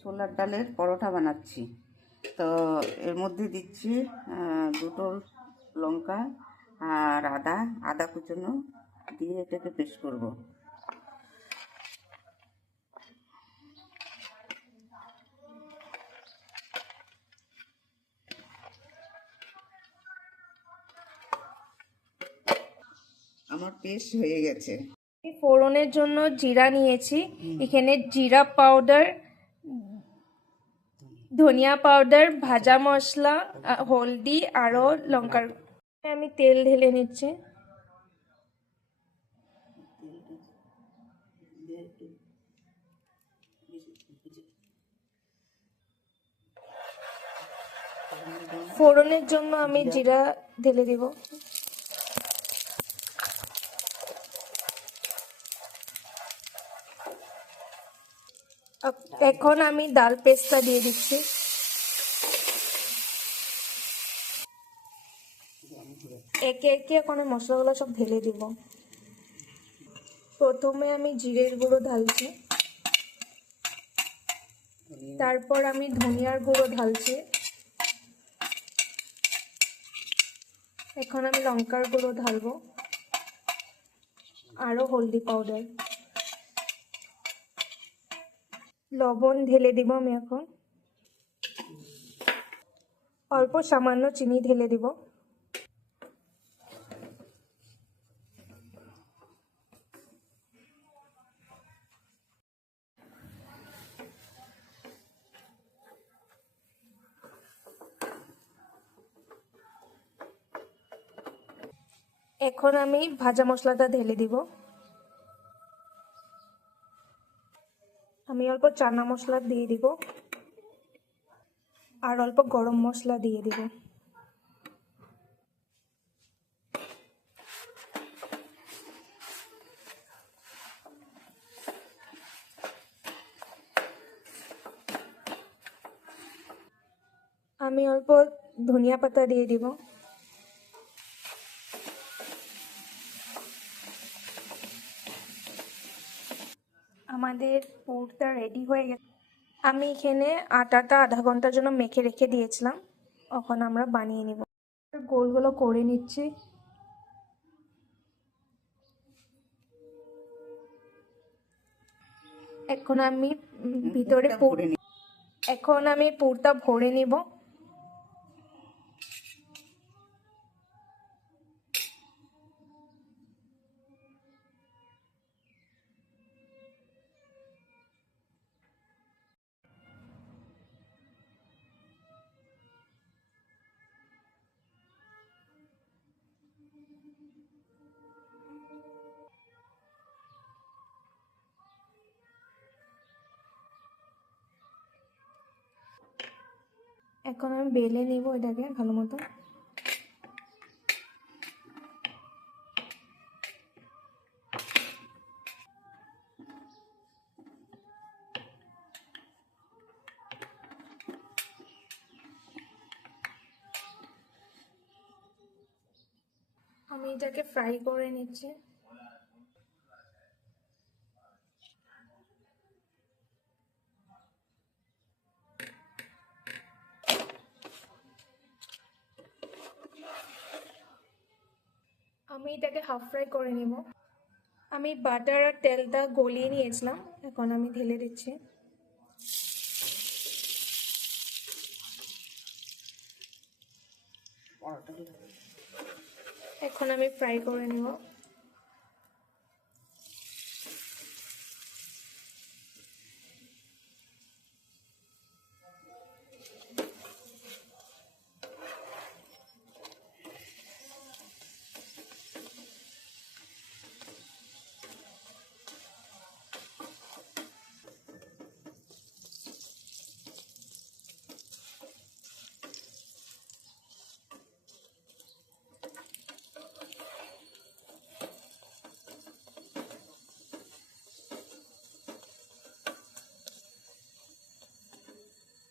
ছোলার ডালের পরোটা বানাচ্ছি। তো এর মধ্যে দিচ্ছি দুটো লঙ্কা আর আদা কুচনো দিয়ে এটাকে পেস্ট করব। আমার পেস্ট হয়ে গেছে। ফোড়নের জন্য জিরা নিয়েছি, এখানে জিরা পাউডার, ধনিয়া পাউডার, ভাজা মশলা, হলদি আরও লঙ্কার। আমি তেল ঢেলে নিচ্ছি। ফোড়নের জন্য আমি জিরা ঢেলে দিব। এখন আমি ডাল পেস্টটা দিয়ে দিচ্ছি। একে একে এখন মশলাগুলো সব ঢেলে দিব। প্রথমে আমি জিরের গুঁড়ো ঢালছি, তারপর আমি ধনিয়ার গুঁড়ো ঢালছি, এখন আমি লঙ্কার গুঁড়ো ঢালবো, আরও হলদি পাউডার, লবণ ঢেলে দিব আমি। এখন অল্প সামান্য চিনি ঢেলে দিব। এখন আমি ভাজা মশলাটা ঢেলে দিব। আমি অল্প চানা মশলা দিয়ে দিব আর অল্প গরম মশলা দিয়ে দিব। আমি অল্প ধনিয়া পাতা দিয়ে দিব। আমাদের পুরটা রেডি হয়ে গেছে। আমি এখানে আটাটা আধা ঘন্টার জন্য মেখে রেখে দিয়েছিলাম, এখন আমরা বানিয়ে নিব। গোলগুলো করে নিচ্ছি। এখন আমি ভিতরে পুরটা ভরে নিব। এখন আমি বেলে নিব এটাকে ভালো মতো। আমি এটাকে ফ্রাই করে নিচ্ছি। আমি এটাকে হাফ ফ্রাই করে নিব। আমি বাটার আর তেলটা গলিয়ে নিয়েছিলাম, এখন আমি ঢেলে দিচ্ছি। এখন আমি ফ্রাই করে নিব।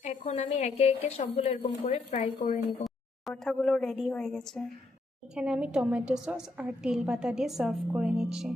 এখন আমি একে একে সবগুলো এরকম করে ফ্রাই করে নিব। পরোটাগুলো রেডি হয়ে গেছে। এখানে আমি টমেটো সস আর তিল পাতা দিয়ে সার্ভ করে নিচ্ছি।